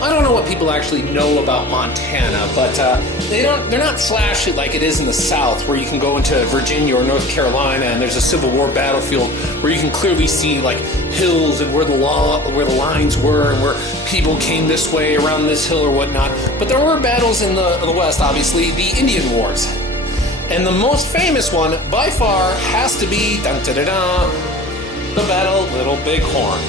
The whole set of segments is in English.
I don't know what people actually know about Montana, but they're not flashy like it is in the South, where you can go into Virginia or North Carolina and there's a Civil War battlefield where you can clearly see like hills and where the lines were and where people came this way around this hill or whatnot. But there were battles in the West, obviously, the Indian Wars. And the most famous one, by far, has to be dun, da, da, da, the Battle of Little Bighorn.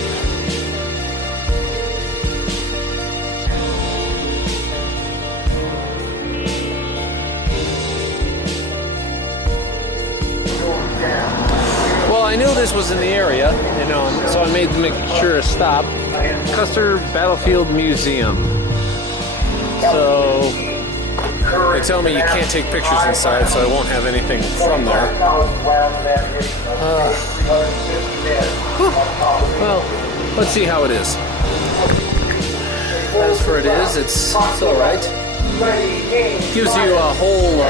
Well, I knew this was in the area, you know, so I made make sure to stop. Custer Battlefield Museum. So they tell me you can't take pictures inside, so I won't have anything from there. Well, let's see how it is. As for it is, it's all right. Gives you a whole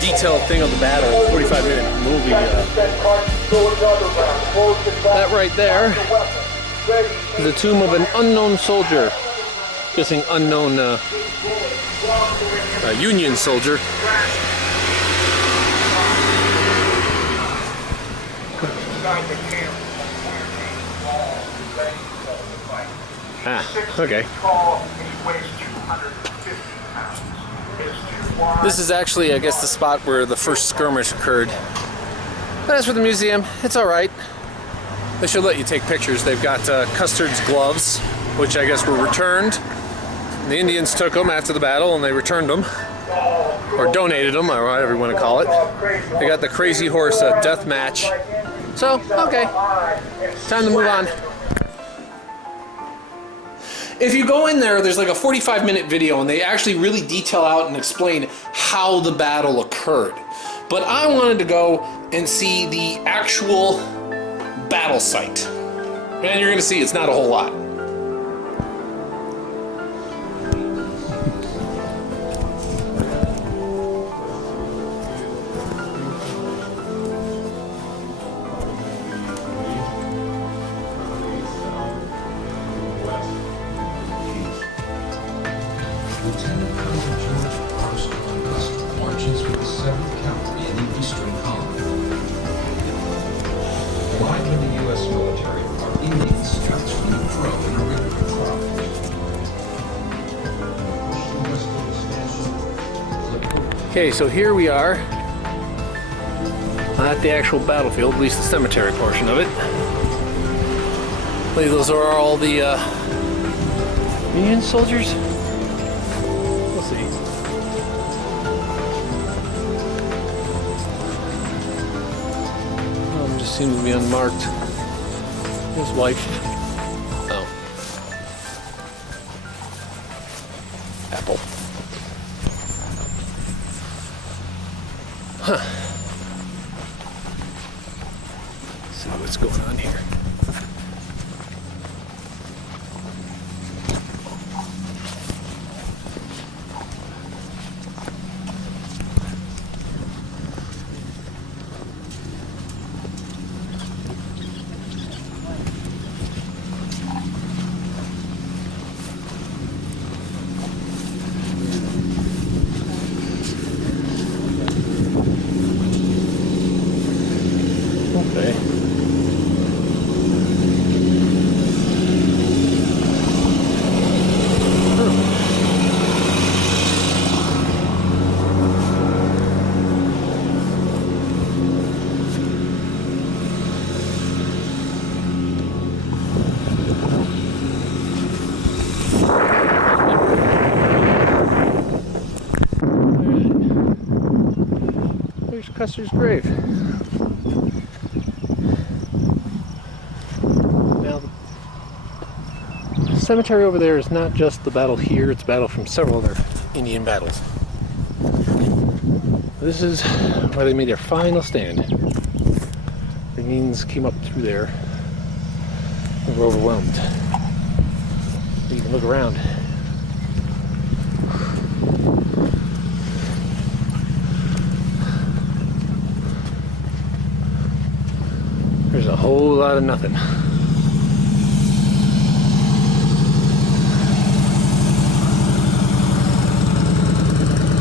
detailed thing of the battle, 45-minute movie. That right there is the tomb of an unknown soldier. Guessing unknown Union soldier. Ah, okay. This is actually, I guess, the spot where the first skirmish occurred. But as for the museum, it's alright. They should let you take pictures. They've got Custer's gloves, which I guess were returned. The Indians took them after the battle and they returned them. Or donated them, or whatever you want to call it. They got the Crazy Horse death match. So, okay. Time to move on. If you go in there, there's like a 45-minute video and they actually really detail out and explain how the battle occurred. But I wanted to go and see the actual battle site. And you're going to see it's not a whole lot. Lieutenant Colonel George Armstrong Custer marches with the 7th Cavalry in the Eastern Column. Aligned with the U.S. military are Indian scouts from the Crow and Irregular tribes. Okay, so here we are at the actual battlefield, at least the cemetery portion of it. I believe those are all the Union soldiers. We'll see. Just seems to be unmarked. His wife. Oh. Apple. Huh. Let's see what's going on here. Okay. There's Custer's grave. Now, the cemetery over there is not just the battle here, it's battle from several other Indian battles. This is where they made their final stand. The Indians came up through there and were overwhelmed. You can look around. There's a whole lot of nothing.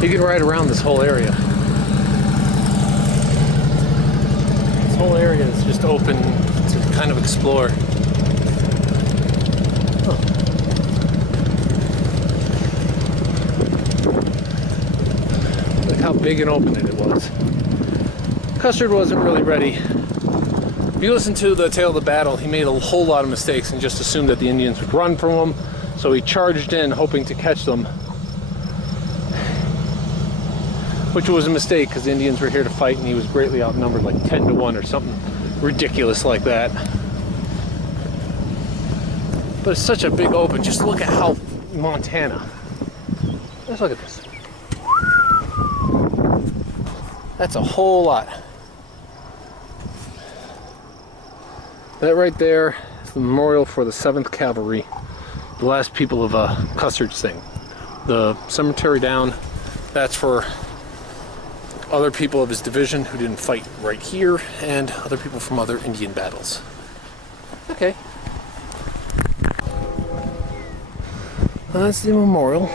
You can ride around this whole area. This whole area is just open to kind of explore. Huh. Look how big and open it was. Custer wasn't really ready. If you listen to the tale of the battle, he made a whole lot of mistakes and just assumed that the Indians would run from him. So he charged in, hoping to catch them. Which was a mistake, because the Indians were here to fight and he was greatly outnumbered, like 10 to 1 or something ridiculous like that. But it's such a big open. Just look at how Montana. Let's look at this. That's a whole lot. That right there is the memorial for the 7th Cavalry, the last people of Custer's thing. The cemetery down, that's for other people of his division who didn't fight right here, and other people from other Indian battles. Okay. That's the memorial.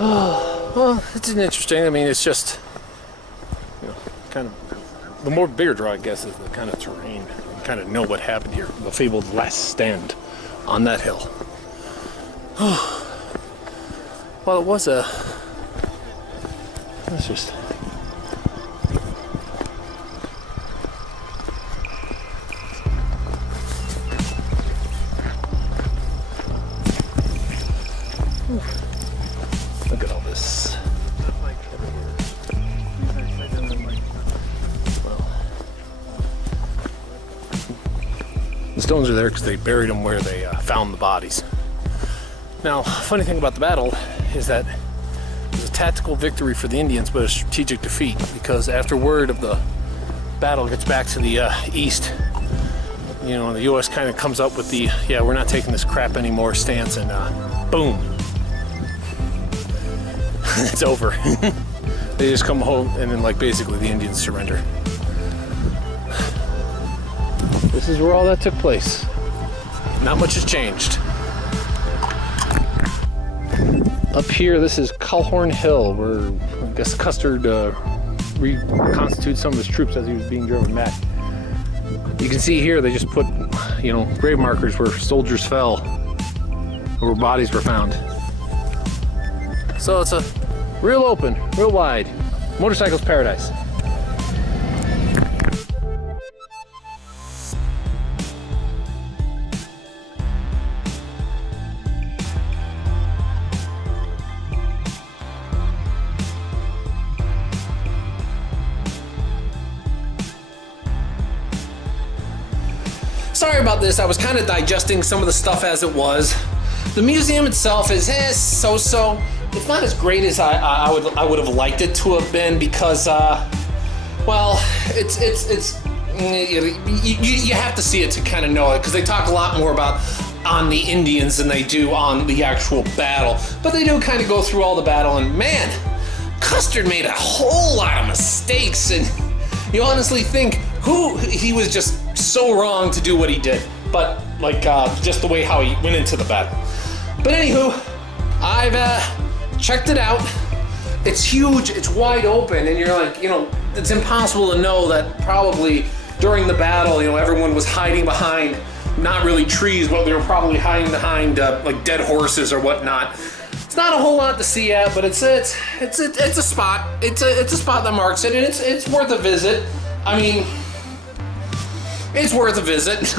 Oh, well, it's an interesting. I mean, it's just, you know, kind of the more bigger draw, I guess, is the kind of terrain. You kind of know what happened here. The fabled last stand on that hill. Well, it was a. Let's just. Look at all this. The stones are there because they buried them where they found the bodies. Now, funny thing about the battle is that it was a tactical victory for the Indians, but a strategic defeat, because after word of the battle gets back to the east, you know, the U.S. kind of comes up with the, yeah, we're not taking this crap anymore stance, and boom. It's over. They just come home, and then, like, basically the Indians surrender. This is where all that took place. Not much has changed. Up here, this is Bighorn Hill, where I guess Custer reconstituted some of his troops as he was being driven back. You can see here they just put, you know, grave markers where soldiers fell, or where bodies were found. So it's a real open, real wide. Motorcycles paradise. Sorry about this, I was kind of digesting some of the stuff as it was. The museum itself is so-so. It's not as great as I would have liked it to have been, because well, you have to see it to kind of know it, because they talk a lot more about on the Indians than they do on the actual battle. But they do kind of go through all the battle, and man, Custer made a whole lot of mistakes, and you honestly think he was just so wrong to do what he did. But like just the way how he went into the battle. But anywho, I've checked it out. It's huge, it's wide open, and you're like, you know, it's impossible to know that probably during the battle, you know, everyone was hiding behind, not really trees, but they were probably hiding behind like dead horses or whatnot. It's not a whole lot to see at, but it's a spot. It's a spot that marks it, and it's worth a visit. I mean, it's worth a visit.